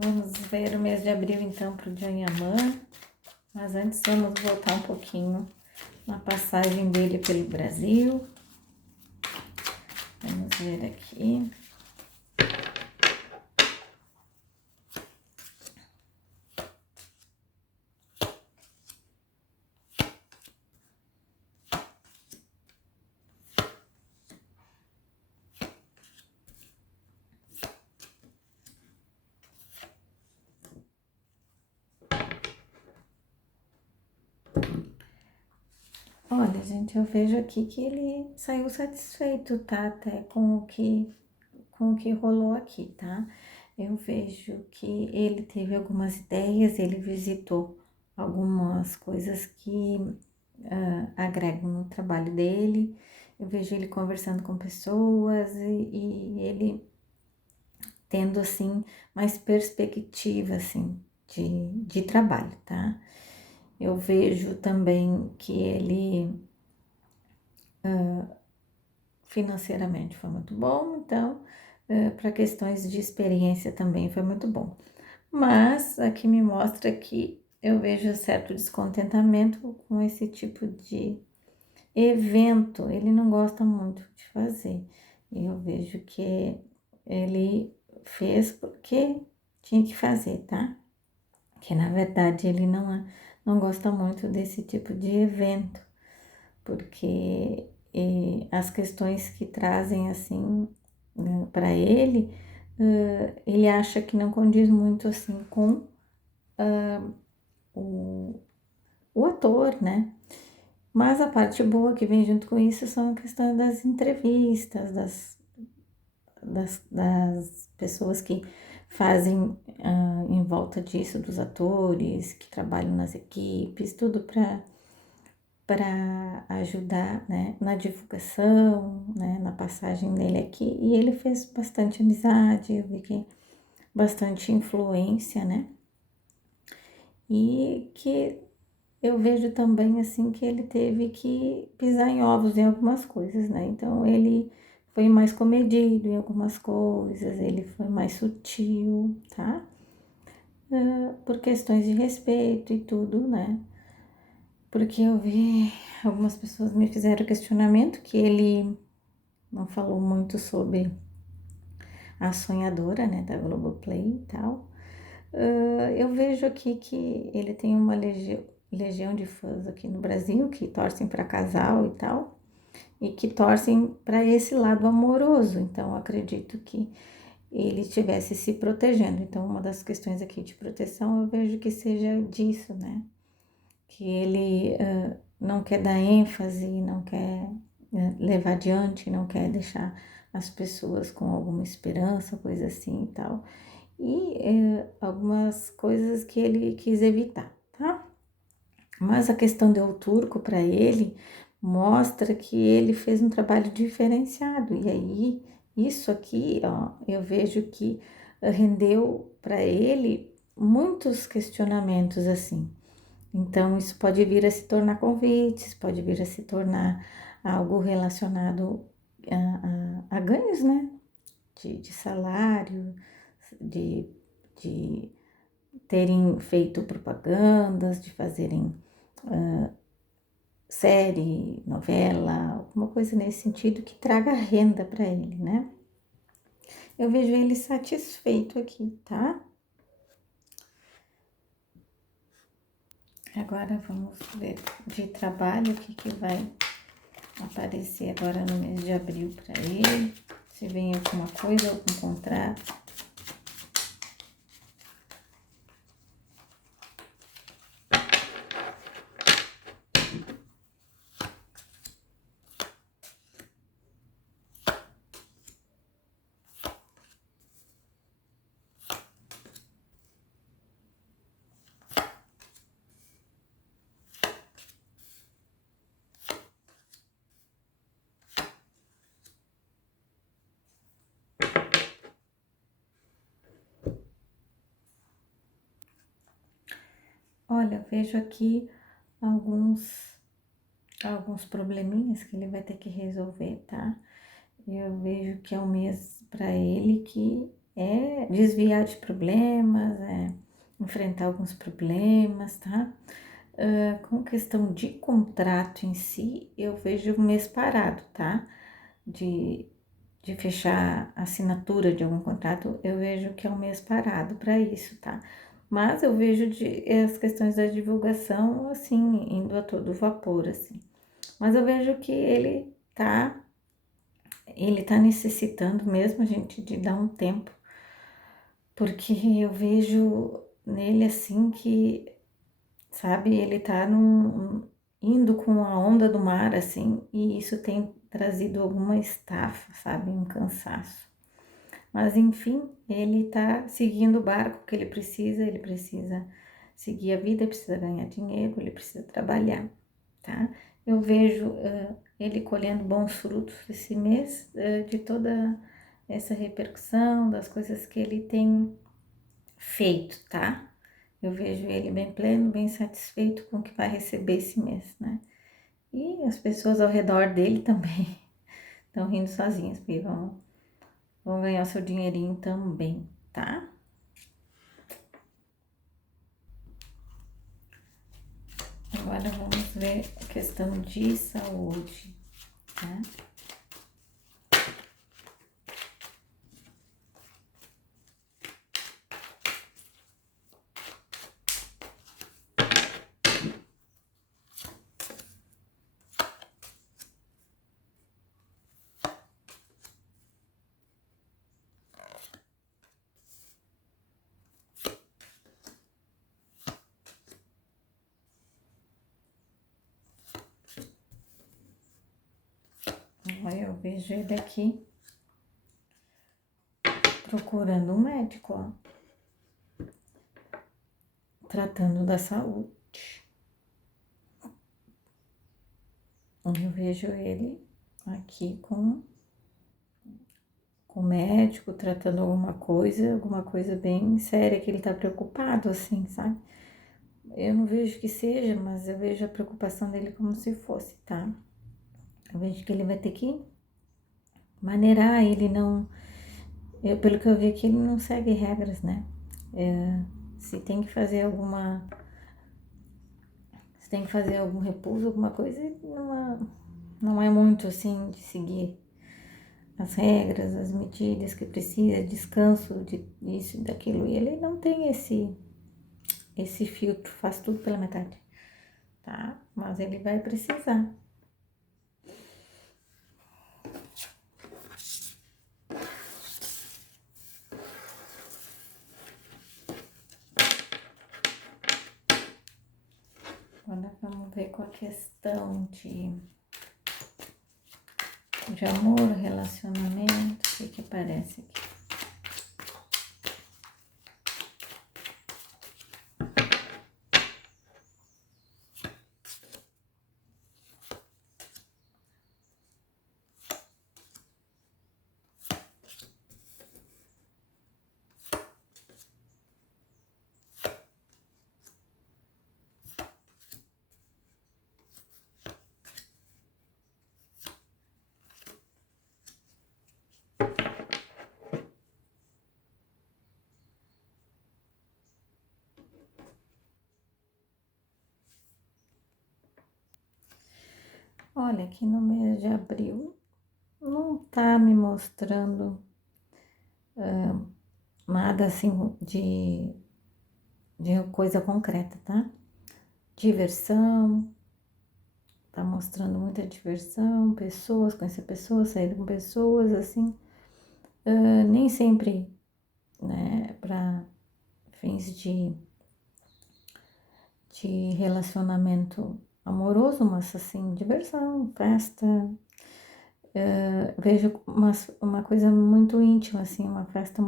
Vamos ver o mês de abril, então, para o Janhamã. Mas antes, vamos voltar um pouquinho na passagem dele pelo Brasil. Vamos ver aqui. Olha, gente, eu vejo aqui que ele saiu satisfeito, tá? Até com o que rolou aqui, tá? Eu vejo que ele teve algumas ideias, ele visitou algumas coisas que agregam no trabalho dele. Eu vejo ele conversando com pessoas e ele tendo, assim, mais perspectiva, assim, de trabalho, tá? Eu vejo também que ele financeiramente foi muito bom, então, para questões de experiência também foi muito bom. Mas aqui me mostra que eu vejo certo descontentamento com esse tipo de evento, ele não gosta muito de fazer. Eu vejo que ele fez porque tinha que fazer, tá? Que na verdade ele não gosta muito desse tipo de evento, porque as questões que trazem assim, né, para ele, ele acha que não condiz muito assim com o, o ator, né? Mas a parte boa que vem junto com isso são a questão das entrevistas, das pessoas que fazem em volta disso, dos atores, que trabalham nas equipes, tudo para ajudar, né, na divulgação, né, na passagem dele aqui. E ele fez bastante amizade, eu vi que bastante influência, né? E que eu vejo também assim que ele teve que pisar em ovos em algumas coisas, né? Então ele foi mais comedido em algumas coisas, ele foi mais sutil, tá? Por questões de respeito e tudo, né? Porque eu vi algumas pessoas me fizeram questionamento que ele não falou muito sobre a sonhadora, né, da Globoplay e tal. Eu vejo aqui que ele tem uma legião de fãs aqui no Brasil que torcem para casal e tal, e que torcem para esse lado amoroso. Então, acredito que ele estivesse se protegendo. Então, uma das questões aqui de proteção eu vejo que seja disso, né? Que ele não quer dar ênfase, não quer levar adiante, não quer deixar as pessoas com alguma esperança, coisa assim e tal. E algumas coisas que ele quis evitar, tá? Mas a questão do turco para ele mostra que ele fez um trabalho diferenciado. E aí, isso aqui, ó, eu vejo que rendeu para ele muitos questionamentos assim. Então, isso pode vir a se tornar convites, pode vir a se tornar algo relacionado a ganhos, né? De salário, de, de terem feito propagandas, de fazerem série, novela, alguma coisa nesse sentido que traga renda para ele, né? Eu vejo ele satisfeito aqui, tá? Agora vamos ver de trabalho o que vai aparecer agora no mês de abril para ele. Se vem alguma coisa, algum contrato. Olha, vejo aqui alguns probleminhas que ele vai ter que resolver, tá? Eu vejo que é um mês para ele que é desviar de problemas, é enfrentar alguns problemas, tá? Com questão de contrato em si, eu vejo um mês parado, tá? De, de fechar a assinatura de algum contrato, eu vejo que é um mês parado para isso, tá? Mas eu vejo as questões da divulgação, assim, indo a todo vapor, assim. Mas eu vejo que ele tá necessitando mesmo, a gente, de dar um tempo, porque eu vejo nele, assim, que, sabe, ele tá indo com a onda do mar, assim, e isso tem trazido alguma estafa, sabe, um cansaço. Mas enfim, ele tá seguindo o barco que ele precisa seguir a vida, precisa ganhar dinheiro, ele precisa trabalhar, tá? Eu vejo ele colhendo bons frutos esse mês, de toda essa repercussão, das coisas que ele tem feito, tá? Eu vejo ele bem pleno, bem satisfeito com o que vai receber esse mês, né? E as pessoas ao redor dele também estão rindo sozinhas, porque vão ganhar seu dinheirinho também, tá? Agora vamos ver a questão de saúde, tá? Agora eu vejo ele aqui procurando um médico, ó, tratando da saúde. Eu vejo ele aqui com o médico, tratando alguma coisa bem séria, que ele tá preocupado, assim, sabe? Eu não vejo que seja, mas eu vejo a preocupação dele como se fosse, tá? Eu vejo que ele vai ter que maneirar, ele não. Pelo que eu vi aqui, ele não segue regras, né? Se tem que fazer alguma. Se tem que fazer algum repouso, alguma coisa, ele não é muito assim de seguir as regras, as medidas que precisa, descanso de isso e daquilo. E ele não tem esse filtro, faz tudo pela metade, tá? Mas ele vai precisar. Agora vamos ver com a questão de amor, relacionamento, o que aparece aqui. Olha, aqui no mês de abril não tá me mostrando nada assim de coisa concreta, tá? Diversão, tá mostrando muita diversão, pessoas, conhecer pessoas, sair com pessoas, assim. Nem sempre, né, para fins de relacionamento amoroso, mas assim, diversão, festa. Vejo uma coisa muito íntima, assim, uma festa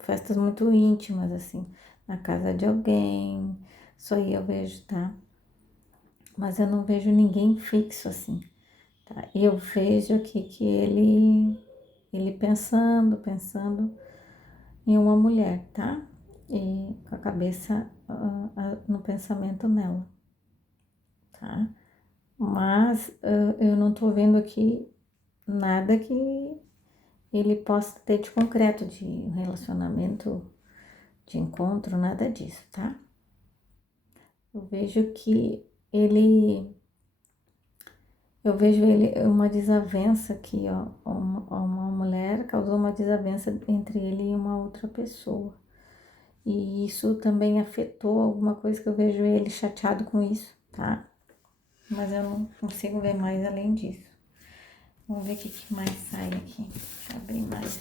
festas muito íntimas, assim, na casa de alguém. Isso aí eu vejo, tá? Mas eu não vejo ninguém fixo, assim, tá? E eu vejo aqui que ele pensando em uma mulher, tá? E com a cabeça no pensamento nela, tá? Mas eu não tô vendo aqui nada ele possa ter de concreto, de um relacionamento, de encontro, nada disso, tá? Eu vejo que ele, eu vejo ele, uma desavença aqui, ó, uma mulher causou uma desavença entre ele e uma outra pessoa. E isso também afetou alguma coisa que eu vejo ele chateado com isso, tá? Mas eu não consigo ver mais além disso. Vamos ver o que mais sai aqui. Deixa eu abrir mais.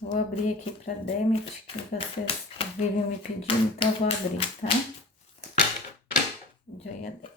Vou abrir aqui para Demet, que vocês vivem me pedindo, então eu vou abrir, tá? Joiadet.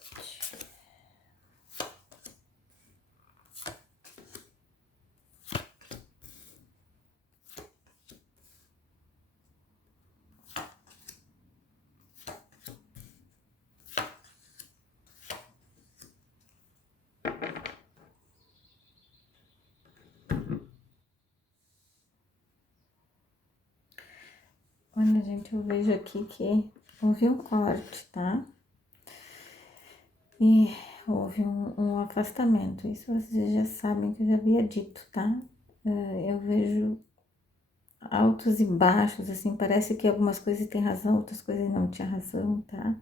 Olha, gente, eu vejo aqui que houve um corte, tá? E houve um afastamento. Isso vocês já sabem que eu já havia dito, tá? Eu vejo altos e baixos, assim, parece que algumas coisas têm razão, outras coisas não tinha razão, tá?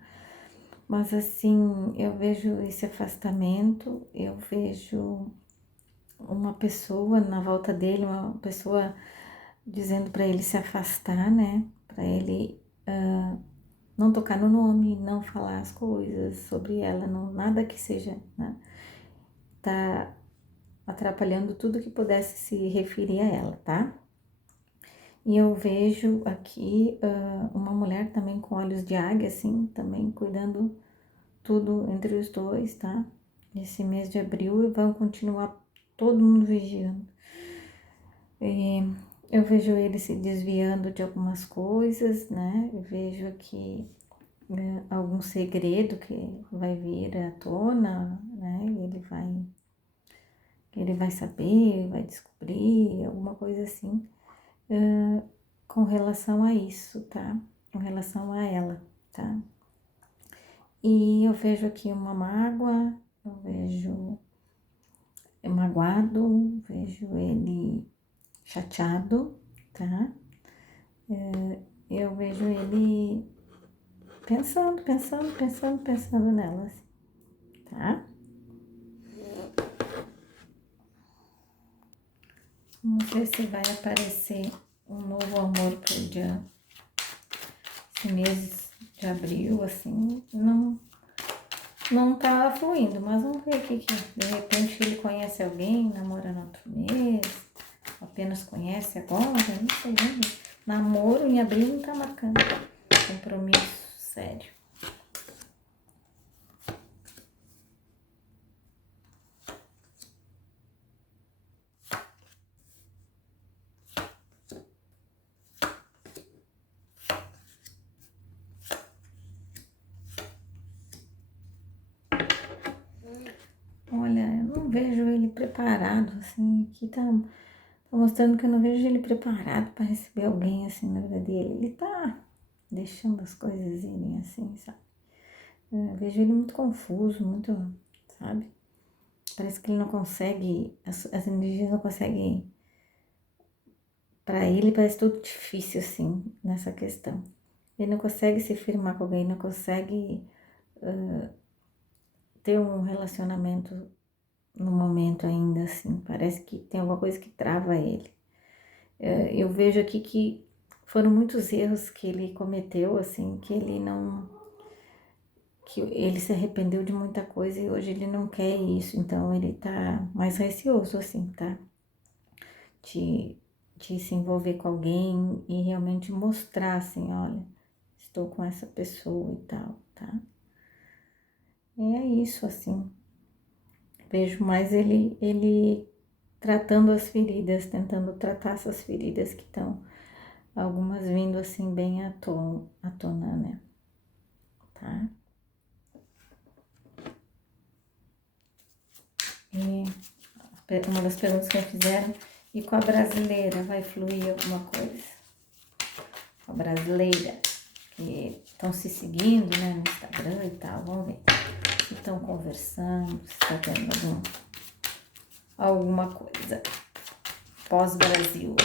Mas assim, eu vejo esse afastamento, eu vejo uma pessoa na volta dele, uma pessoa dizendo para ele se afastar, né? Para ele não tocar no nome, não falar as coisas sobre ela, não, nada que seja, né? Tá atrapalhando tudo que pudesse se referir a ela, tá? E eu vejo aqui uma mulher também com olhos de águia, assim, também cuidando tudo entre os dois, tá? Esse mês de abril e vão continuar todo mundo vigiando. E eu vejo ele se desviando de algumas coisas, né? Eu vejo aqui algum segredo que vai vir à tona, né? Ele vai saber, vai descobrir, alguma coisa assim, com relação a isso, tá? Com relação a ela, tá? E eu vejo aqui uma mágoa, eu vejo magoado, vejo ele chateado, tá? Eu vejo ele pensando nela, assim, tá? Vamos ver se vai aparecer um novo amor pro dia, esse mês de abril, assim, não tá fluindo, mas vamos ver aqui que de repente ele conhece alguém, namora no outro mês, apenas conhece agora, não sei, vamos ver. Namoro em abril não tá marcando compromisso sério. Olha, eu não vejo ele preparado, assim, aqui tá mostrando que eu não vejo ele preparado para receber alguém, assim, na vida dele. Ele tá deixando as coisas irem assim, sabe? Eu vejo ele muito confuso, muito, sabe? Parece que ele não consegue, as energias não conseguem, para ele parece tudo difícil, assim, nessa questão. Ele não consegue se firmar com alguém, não consegue ter um relacionamento no momento ainda, assim. Parece que tem alguma coisa que trava ele. Eu vejo aqui que foram muitos erros que ele cometeu, assim, que ele não. Que ele se arrependeu de muita coisa e hoje ele não quer isso, então ele tá mais receoso, assim, tá? De, de se envolver com alguém e realmente mostrar, assim, olha, estou com essa pessoa e tal, tá? E é isso, assim. Vejo mais ele tratando as feridas, tentando tratar essas feridas que estão, algumas vindo assim bem à tona, né? Tá? E uma das perguntas que me fizeram. E com a brasileira, vai fluir alguma coisa? Com a brasileira, que estão se seguindo, né, no Instagram e tal, vamos ver. Se estão conversando, se está tendo alguma coisa. Pós-Brasil.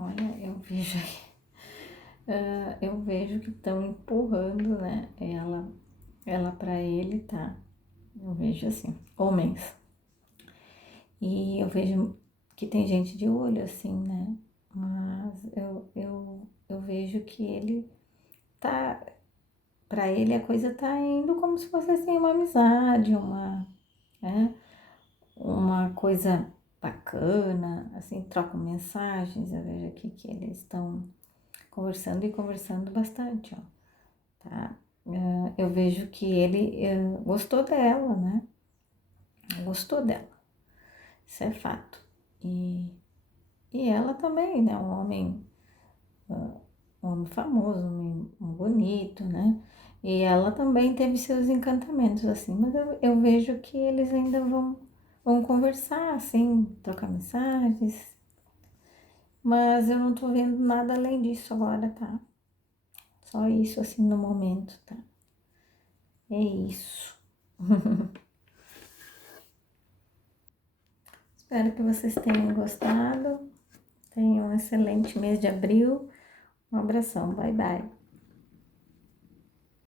Olha, eu vejo que estão empurrando, né, ela para ele, tá? Eu vejo assim, homens. E eu vejo que tem gente de olho, assim, né? Mas eu vejo que ele tá. Pra ele a coisa tá indo como se fosse assim uma amizade, né? Uma coisa bacana, assim, trocam mensagens. Eu vejo aqui que eles estão conversando e conversando bastante, ó, tá? Eu vejo que ele gostou dela, né? Gostou dela, isso é fato. E ela também, né? Um homem famoso, um homem bonito, né? E ela também teve seus encantamentos, assim, mas eu vejo que eles ainda vão conversar, assim, trocar mensagens, mas eu não tô vendo nada além disso agora, tá? Só isso, assim, no momento, tá? É isso. Espero que vocês tenham gostado. Tenham um excelente mês de abril. Um abração, bye bye.